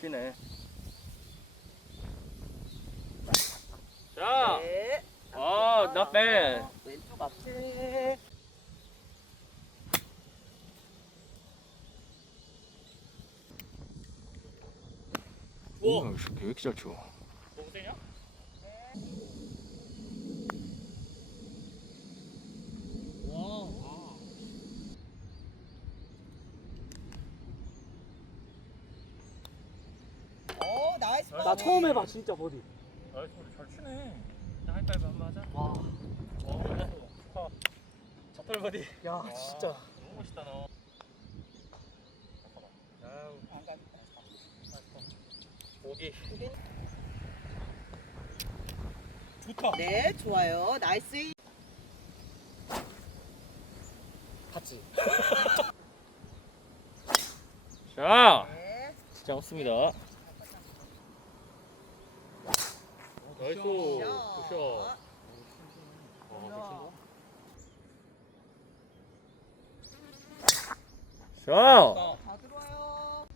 쉬네. 자, 네. not bad. 왼쪽 앞에. 오, 왜 이렇게 잘 쳐? 너무 세냐? 나이스. 나 처음 해봐 진짜 버디. 나이스, 잘 치네. 하이파이브 한번 하자. 와, 첫돌 버디. 야 진짜. 너무 멋있다 너. 아우, 안 가. 보기. 좋다. 네, 좋아요. 나이스. 봤지. 자, 네. 진짜 없습니다. 나이스. 굿샷. 자, 다 들어와요.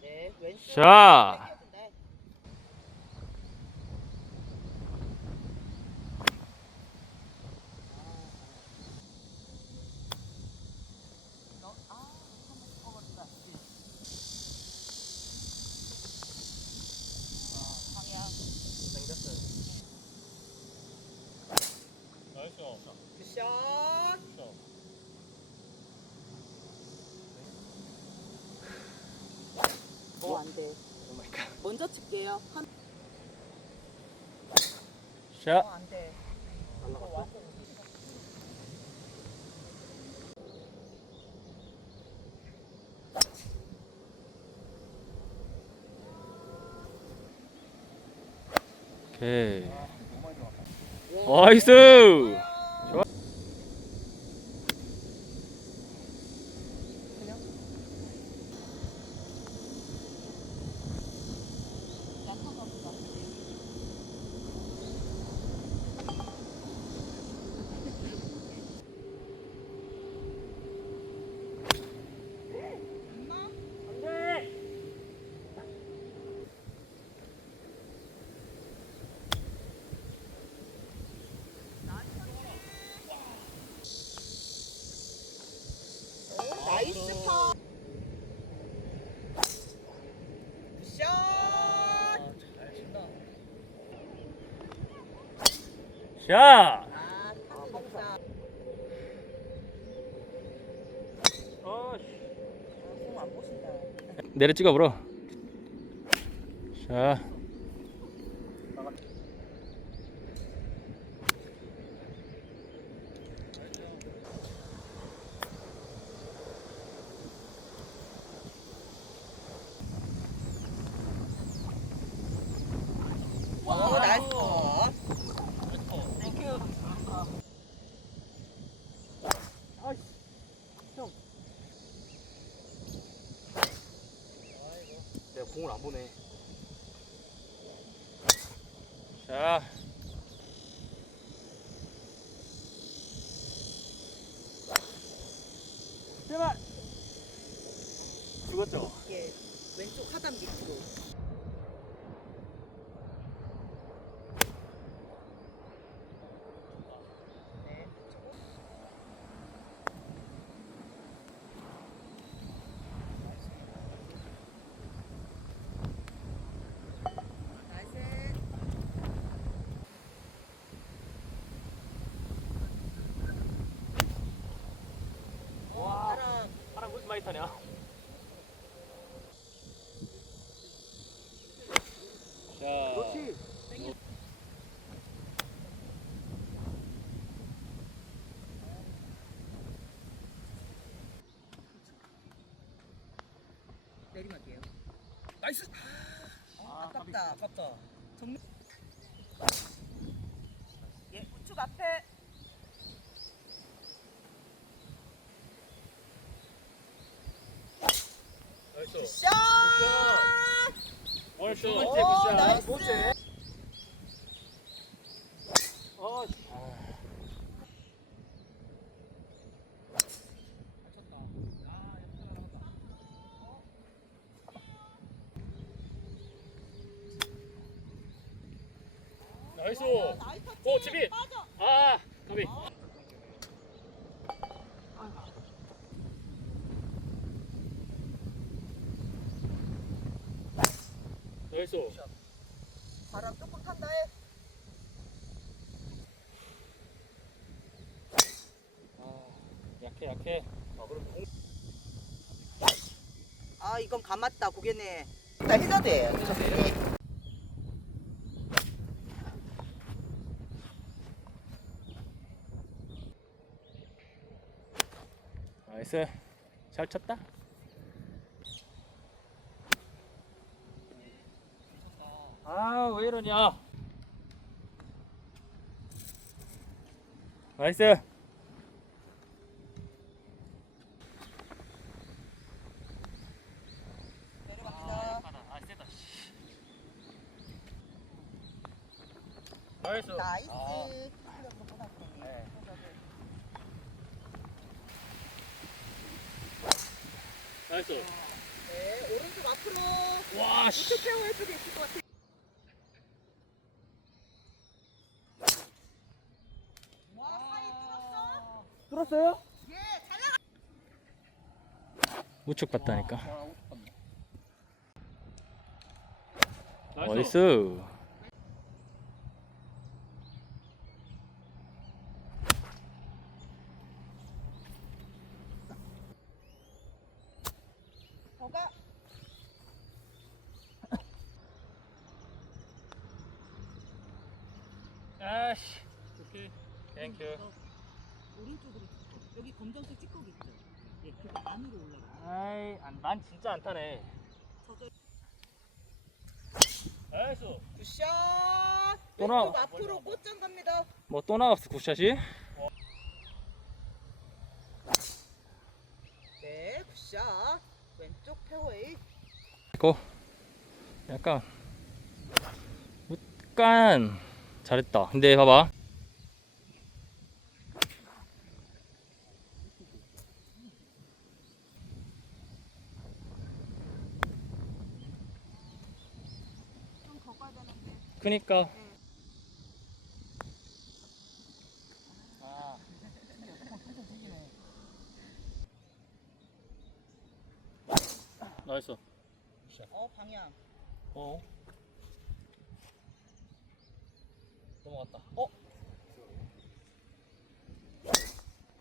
네, 왼쪽. 자. 네. 나이스. 굿샷. 안 돼. 먼저 칠게요. 자, 안 돼. 오케이. 나이스. 나이스 파. 굿샷. 자, 아, 카드 공안 보신다. 내려 찍어 불어. 자, 오, 나이스. 내가 공을 안 보네. 자. 제발. 죽었죠. 이게 왼쪽 하단 밑으로. 네. 나이스. 와. 사람. 사람 무슨 많이 타냐? 자. 그렇지. 내리막이에요. 나이스. 아깝다. 아깝다. 예, 우측 앞에. 나이스. 샷! 월쇼. 오, 나이스. 번째. 나이스. 나이스 터치. 오, 지민. 빠져. 아, 가비. 나이스. 바람 조금 탄다 해. 약해, 약해. 아 이건 감았다 고개네. 나 해야 돼. 나이스. 잘 쳤다. 아, 왜 이러냐. 나이스. 내려갑니다. 아, 세다. 나이스. 나이스. 아. 네. 나이스. 네 오른쪽 앞으로. 와, 씨. 우측 페어웨이 쪽에 있을 것 같아. 와 사이 뚫었어? 뚫었어요? 예 잘. 우측 봤다니까. 나이스. 나이스. 더가. 아씨. 오케이. 땡큐. 오른쪽으로 찍고. 여기 검정색 찌꺼기 있죠? 예, 그 안으로 올라가. 아이, 난 진짜 안 타네. 저도 나이스. 굿샷. 또 나와. 왼쪽 앞으로 꽃장 갑니다. 뭐 또 나왔어, 굿샷이? 네, 굿샷. 왼쪽 페어웨이. 고. 약간 잘했다. 근데 봐봐. 좀 더 가야 되는데. 그니까. 나이스. 방향. 어. 넘어갔다.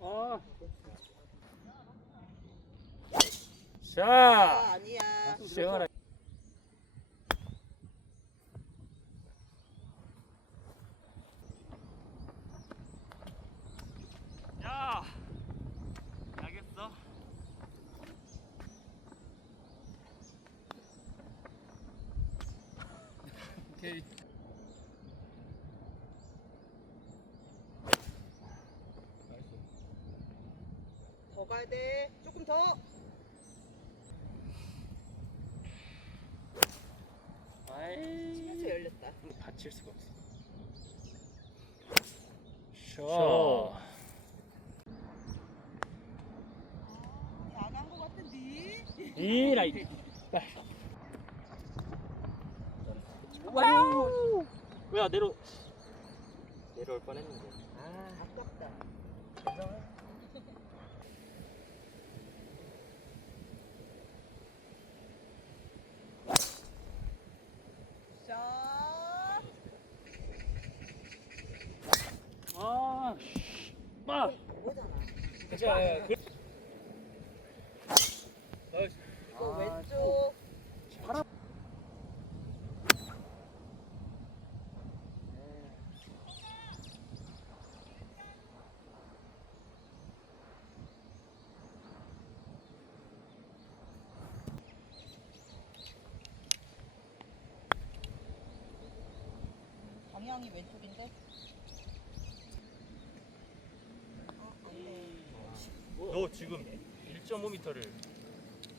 아. 샷. 아니야. 시원하게. 야. 알겠어. 오케이. 더 가야 돼. 조금 더. 아이. 치면서 열렸다. 받칠 수가 없어. 샷. 안한 것 같은데. 이라이. 와우. 왜야 내려올 뻔했는데. 아깝다. 샷. 아, 막. 뭐잖아. 괜찮아. 또 왼쪽. 방향이 왼쪽인데? 너 지금 1.5m를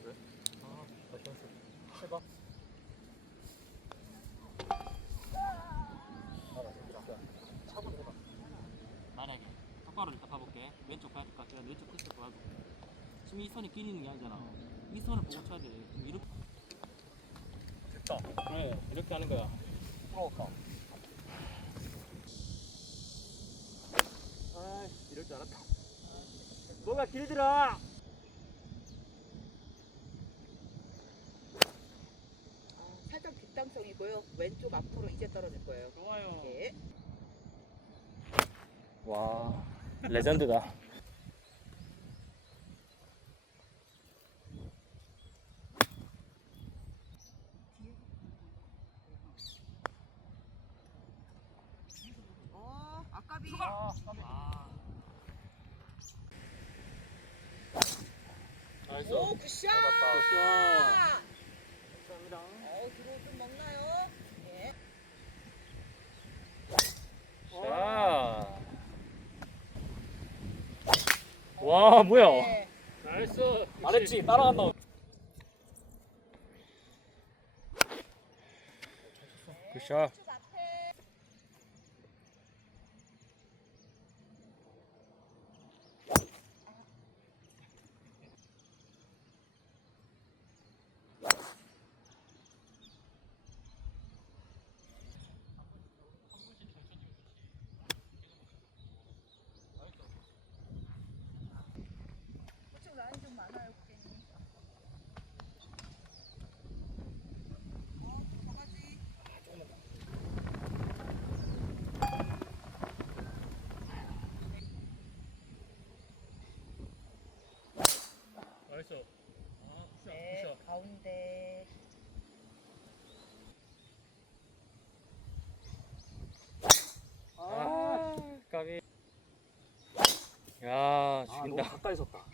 그래? 아, 다시 연습 해봐. 만약에 똑바로 일단 봐볼게. 왼쪽 봐야 될 것 같아. 왼쪽 끝을 봐볼게. 지금 이 선이 끼리는 게 아니잖아. 이 선을 보고 쳐야 돼. 그럼 이렇게. 됐다. 그래, 이렇게 하는 거야. 부러웠다. 이럴 줄 알았다. 뭐가 길들어. 살짝 뒷땅성이고요. 왼쪽 앞으로 이제 떨어질 거예요. 좋아요. 예. 와, 레전드다. 아까비. 아. 나이스. 오, 굿샷. 감사합니다. 들어올 좀 먹나요? 예. 자. 와, 뭐야? 네. 나이스. 말했지, 따라간다. 굿샷. 쭉 앞에. 우측 라인 좀 많아요, 고객님. 바가지. 나이스. 네, 가운데. 까비. 야, 너무 죽인다. 가까이 섰다.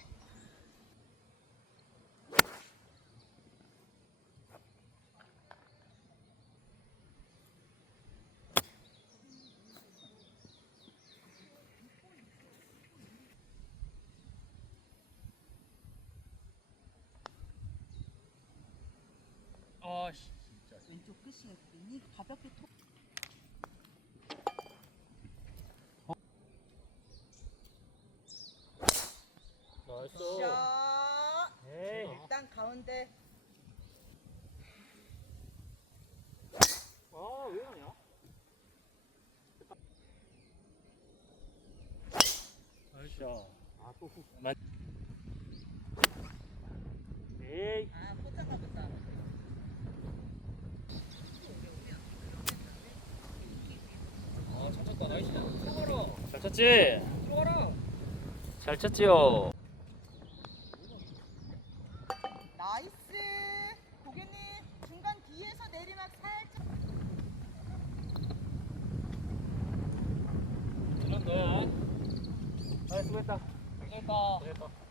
아씨, 진짜. 왼쪽 끝이에요, 고객님. 가볍게 톡. 나이스. 샷. 에이. 일단 가운데. 아, 왜 하냐? 나이스. 아, 또 후. 에이. 아, 포장가 보다. 아, 잘 쳤다. 나이스. 들어가라. 잘 쳤지? 들어가라. 잘 쳤지요? 나이스. 고객님, 중간 뒤에서 내리막 살짝. 잘한다. 아, 수고했다. 수고했다. 수고했다.